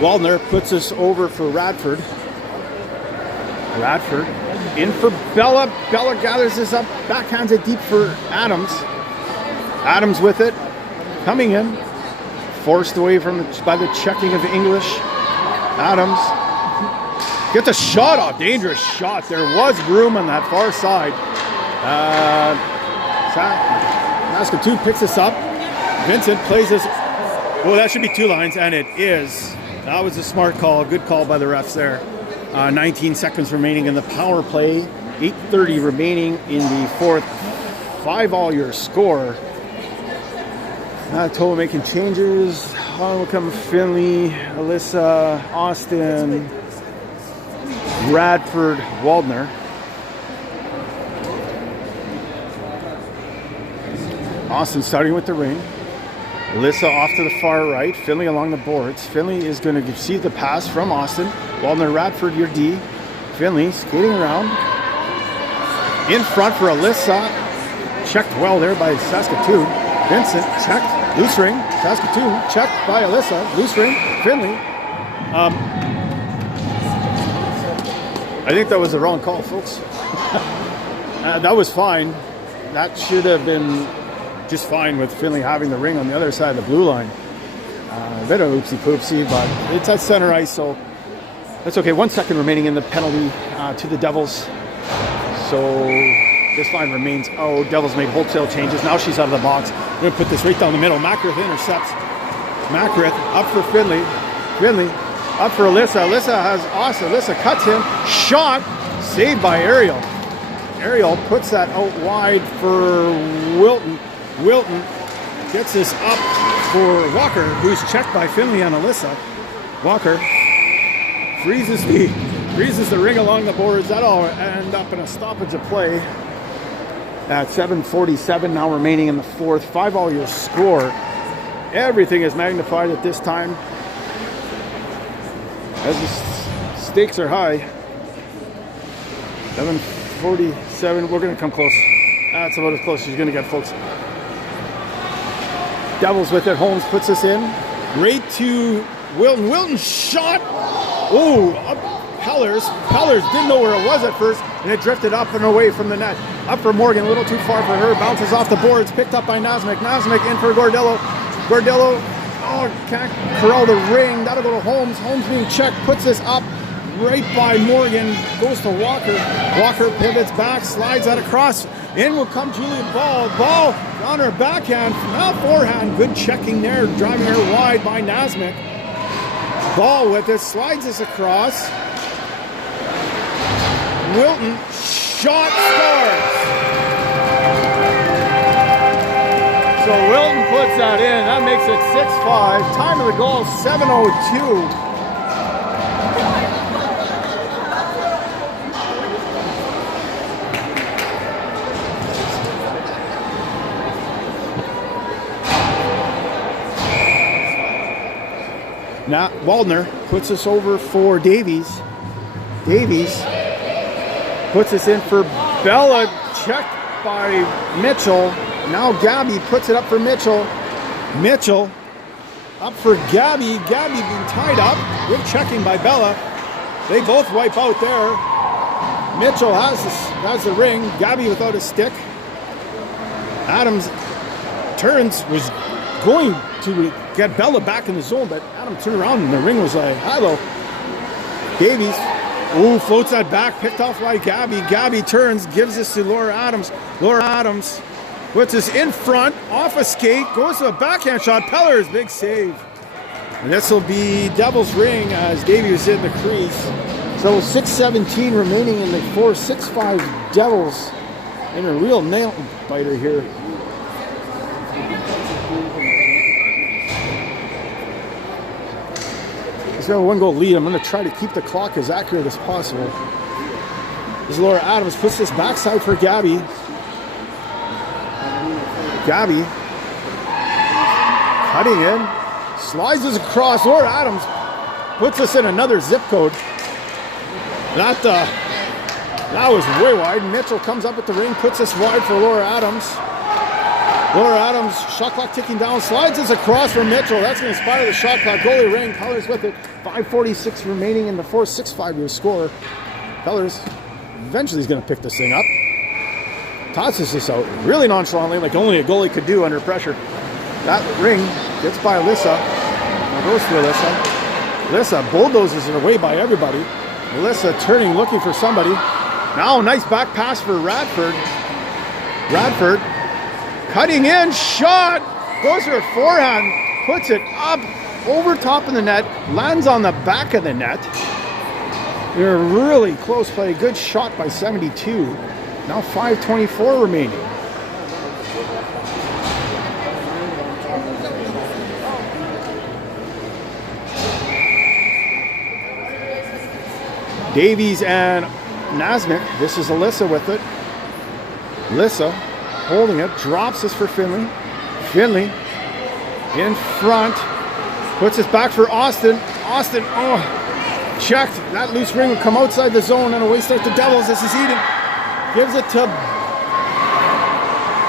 Waldner puts us over for Radford. Radford in for Bella. Bella gathers this up, backhands it deep for Adams. Adams with it, coming in, forced away by the checking of English. Adams gets a shot off, dangerous shot. There was room on that far side. Saskatoon picks this up. Vincent plays this. Oh, that should be 2 lines, and it is. That was a smart call. Good call by the refs there. 19 seconds remaining in the power play. 8:30 remaining in the 4th. 5-all your score. Manitoba making changes. On will come Finley, Alyssa, Austin, Radford, Waldner. Austin starting with the ring. Alyssa off to the far right. Finley along the boards. Finley is going to receive the pass from Austin. Waldner, Radford, your D. Finley skating around. In front for Alyssa. Checked well there by Saskatoon. Vincent checked. Loose ring. Saskatoon checked by Alyssa. Loose ring. Finley. I think that was the wrong call, folks. That was fine. That should have been just fine with Finley having the ring on the other side of the blue line. A bit of oopsie-poopsie, but it's at center ice, so that's okay. 1 second remaining in the penalty to the Devils. So this line remains. Oh, Devils made wholesale changes. Now she's out of the box. We're going to put this right down the middle. Macrith intercepts. Macrith up for Finley. Finley up for Alyssa. Alyssa has Austin. Alyssa cuts him. Shot. Saved by Ariel. Ariel puts that out wide for Wilton. Wilton gets this up for Walker, who's checked by Finley and Alyssa. Walker freezes the ring along the boards. That'll end up in a stoppage of play at 7:47 now remaining in the 4th. 5-all your score. Everything is magnified at this time as the stakes are high. 7:47. We're going to come close. That's about as close as you're going to get, folks. Devils with it. Holmes puts us in. Right to Wilton. Wilton shot. Oh, up Pellers. Pellers didn't know where it was at first, and it drifted up and away from the net. Up for Morgan. A little too far for her. Bounces off the boards. Picked up by Nasmik. Nasmik in for Gordello. Gordello. Oh, can't corral the ring. That'll go to Holmes. Holmes being checked. Puts this up right by Morgan. Goes to Walker. Walker pivots back. Slides that across. In will come Julia Ball. Ball on her backhand. Now forehand. Good checking there. Driving her wide by Nasmik. Ball with it. Slides this across. Wilton. Shot scores. So Wilton puts that in. That makes it 6-5. Time of the goal, 7:02. Now Waldner puts us over for Davies. Davies puts us in for Bella, checked by Mitchell. Now Gabby puts it up for Mitchell. Mitchell up for Gabby. Gabby being tied up. Good checking by Bella. They both wipe out there. Mitchell has the ring. Gabby without a stick. Adams turns, was going to get Bella back in the zone, but Adam turned around and the ring was like, hello. Davies, ooh, floats that back, picked off by Gabby. Gabby turns, gives this to Laura Adams. Laura Adams puts this in front, off a skate, goes to a backhand shot. Pellers, big save. And this will be Devil's Ring as Davey was in the crease. So 6:17 remaining in the 4-6-5 Devils in a real nail biter here. He's got a 1-goal lead. I'm going to try to keep the clock as accurate as possible. As Laura Adams puts this backside for Gabby. Gabby cutting in, slides this across. Laura Adams puts us in another zip code. That was way wide. Mitchell comes up at the ring, puts us wide for Laura Adams. Laura Adams, shot clock ticking down, slides this across for Mitchell. That's going to inspire the shot clock. Goalie ring, Pellers with it. 5:46 remaining in the 4-6-5 year score. Pellers eventually is going to pick this thing up. Tosses this out really nonchalantly, like only a goalie could do under pressure. That ring gets by Alyssa. Now goes to Alyssa. Alyssa bulldozes it away by everybody. Alyssa turning, looking for somebody. Now nice back pass for Radford. Radford cutting in, shot. Goes for a forehand, puts it up over top of the net, lands on the back of the net. They're really close play. Good shot by 72. Now 5:24 remaining. Davies and Nasmik. This is Alyssa with it. Alyssa holding it, drops this for Finley. Finley in front, puts this back for Austin. Austin, oh, checked. That loose ring would come outside the zone and away start the Devils. This is Eden. Gives it to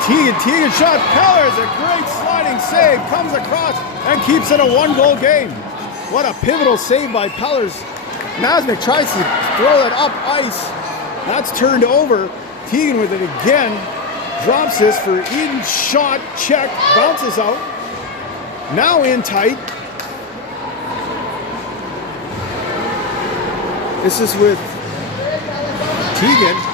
Teagan. Teagan shot. Pellers, a great sliding save. Comes across and keeps it a 1-goal game. What a pivotal save by Pellers. Nasmik tries to throw that up ice. That's turned over. Teagan with it again. Drops this for Eden. Shot. Check. Bounces out. Now in tight. This is with Teagan.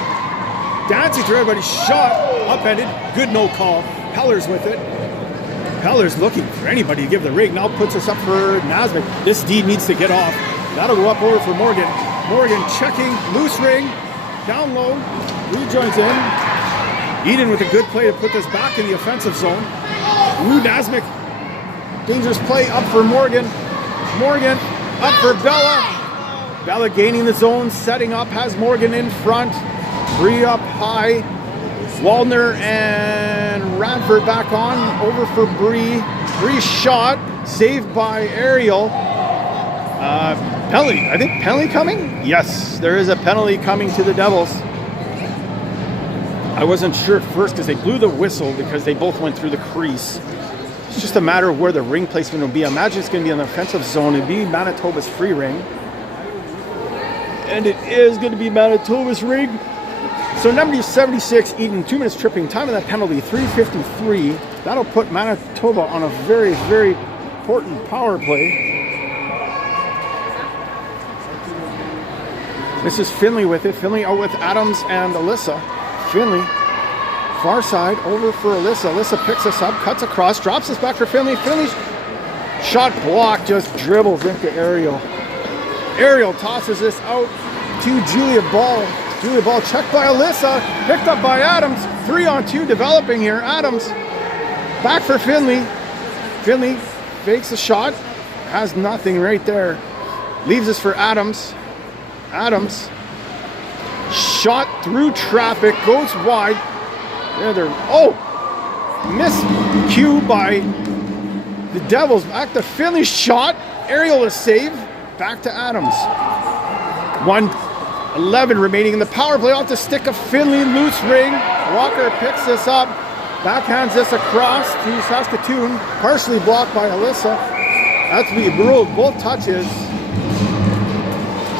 Dancing to everybody, shot, upended, good no call. Pellers with it. Pellers looking for anybody to give the rig. Now puts us up for Nasmik. This D needs to get off. That'll go up over for Morgan. Morgan checking, loose ring, down low, rejoins in. Eden with a good play to put this back in the offensive zone. Ooh, Nasmik. Dangerous play up for Morgan. Morgan up for Bella. Bella gaining the zone, setting up, has Morgan in front. Bree up high. Waldner and Radford back on. Over for Bree. Bree shot. Saved by Ariel. Penalty. I think penalty coming? Yes, there is a penalty coming to the Devils. I wasn't sure at first because they blew the whistle because they both went through the crease. It's just a matter of where the ring placement will be. I imagine it's going to be in the offensive zone. It'll be Manitoba's free ring. And it is going to be Manitoba's ring. So number 76, Eden, 2 minutes tripping. Time of that penalty, 3:53. That'll put Manitoba on a very, very important power play. This is Finley with it. Finley out with Adams and Alyssa. Finley, far side, over for Alyssa. Alyssa picks us up, cuts across, drops us back for Finley. Finley's shot blocked, just dribbles into Ariel. Ariel tosses this out to Julia Ball. Julia Ball checked by Alyssa, picked up by Adams. 3-on-2 developing here. Adams back for Finley. Finley fakes a shot, has nothing right there. Leaves us for Adams. Adams shot through traffic, goes wide. Miscue by the Devils. Back to Finley, shot. Ariel is saved. Back to Adams. 1:11 remaining in the power play. Off the stick of Finley, loose ring. Walker picks this up, backhands this across to Saskatoon. Partially blocked by Alyssa. That's the rule. Both touches.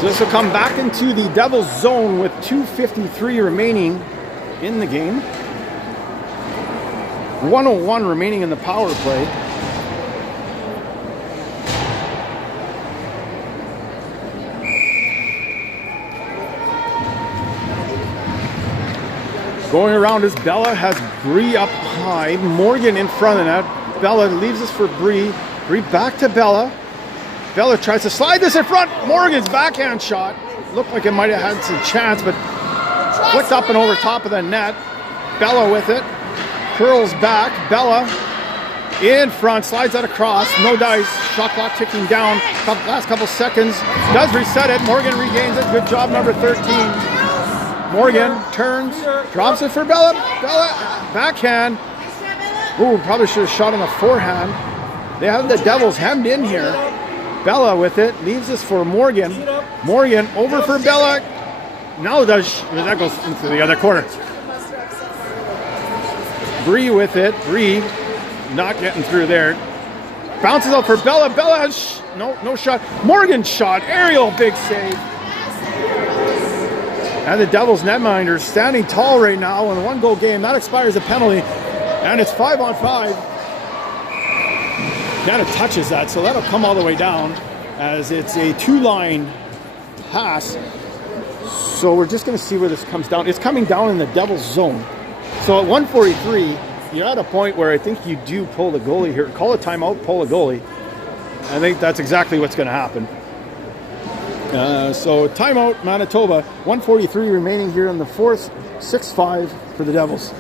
So this will come back into the Devils zone with 2:53 remaining in the game. 1:01 remaining in the power play. Going around is Bella, has Bree up high. Morgan in front of that. Bella leaves this for Bree. Bree back to Bella. Bella tries to slide this in front. Morgan's backhand shot. Looked like it might have had some chance, but flicked up and over top of the net. Bella with it. Curls back. Bella in front. Slides that across. No dice. Shot clock ticking down. Last couple seconds. Does reset it. Morgan regains it. Good job, number 13. Morgan turns. Drops it for Bella. Bella backhand. Ooh, probably should have shot on the forehand. They have the Devils hemmed in here. Bella with it, leaves this for Morgan. Morgan over for Bella. Now that goes into the other corner. Bree with it. Bree not getting through there. Bounces out for Bella. Bella has no shot. Morgan shot. Aerial big save. And the Devils netminders standing tall right now in a 1-goal game. That expires a penalty. And it's 5-on-5. Kind of touches that, so that'll come all the way down as it's a 2-line pass. So we're just going to see where this comes down. It's coming down in the Devils zone. So at 1:43, you're at a point where I think you do pull the goalie here. Call a timeout, pull a goalie. I think that's exactly what's going to happen. So timeout, Manitoba. 1:43 remaining here in the fourth. 6-5 for the Devils.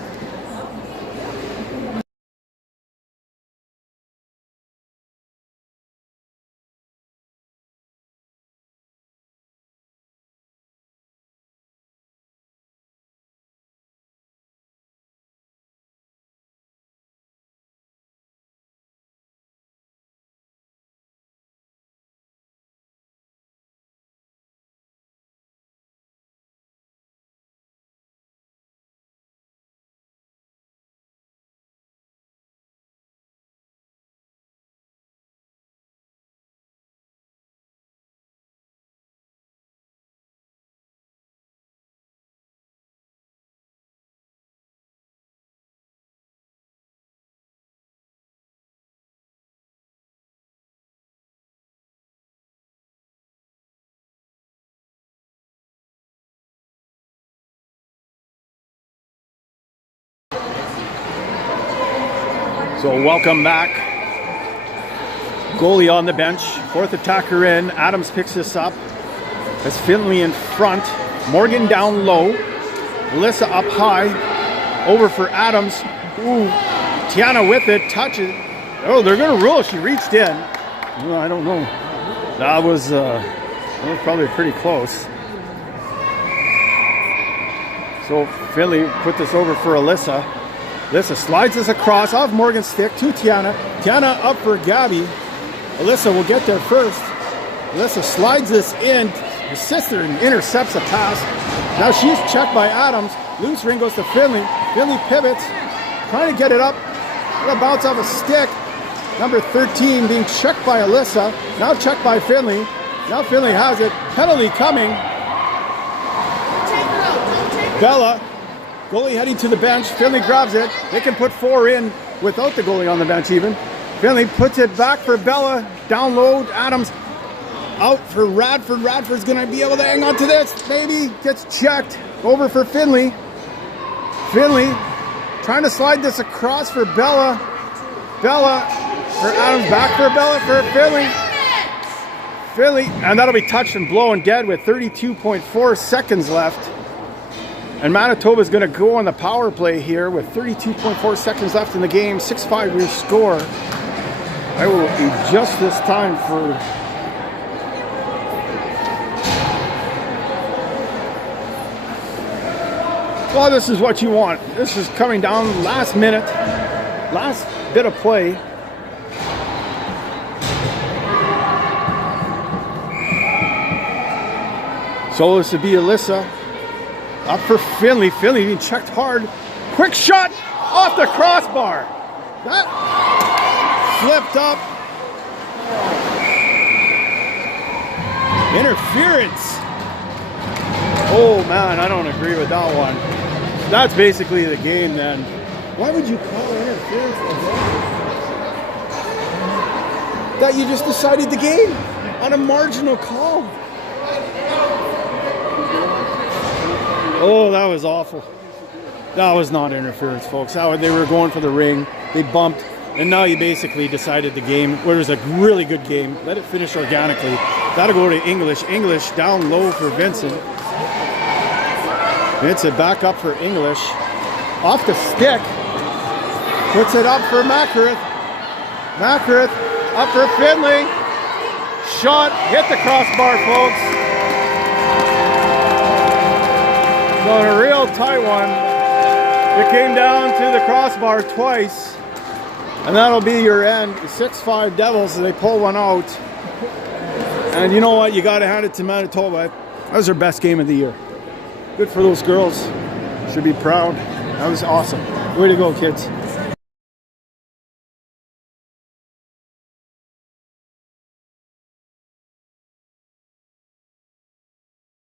So welcome back. Goalie on the bench. Fourth attacker in. Adams picks this up. That's Finley in front. Morgan down low. Alyssa up high. Over for Adams. Ooh. Tiana with it. Touches. Oh, they're going to rule. She reached in. Well, I don't know. That was probably pretty close. So Finley put this over for Alyssa. Alyssa slides this across off Morgan's stick to Tiana. Tiana up for Gabby. Alyssa will get there first. Alyssa slides this in. The sister intercepts a pass. Now she's checked by Adams. Loose ring goes to Finley. Finley pivots. Trying to get it up. It'll bounce off a stick. Number 13 being checked by Alyssa. Now checked by Finley. Now Finley has it. Penalty coming. Bella. Goalie heading to the bench. Finley grabs it. They can put 4 in without the goalie on the bench even. Finley puts it back for Bella. Down low. Adams out for Radford. Radford's going to be able to hang on to this. Maybe gets checked. Over for Finley. Finley trying to slide this across for Bella. Bella for Adams. Back for Bella for Finley. Finley. And that'll be touched and blown dead with 32.4 seconds left. And Manitoba is going to go on the power play here with 32.4 seconds left in the game. 6-5 your score. I will adjust this time for... Well, this is what you want. This is coming down last minute. Last bit of play. So this would be Alyssa. Up for Finley. Finley being checked hard. Quick shot off the crossbar. That flipped up. Interference. Oh man, I don't agree with that one. That's basically the game then. Why would you call interference that you just decided the game on a marginal call? Oh, that was awful. That was not interference, folks. They were going for the ring. They bumped, and now you basically decided the game. Where it was a really good game. Let it finish organically. That'll go to English. English down low for Vincent. Vincent back up for English. Off the stick. Puts it up for Makareth. Makareth up for Finley. Shot. Hit the crossbar, folks. So a real tight one. It came down to the crossbar twice. And that'll be your end. 6-5 Devils, and they pull one out. And you know what? You got to hand it to Manitoba. That was their best game of the year. Good for those girls. Should be proud. That was awesome. Way to go, kids.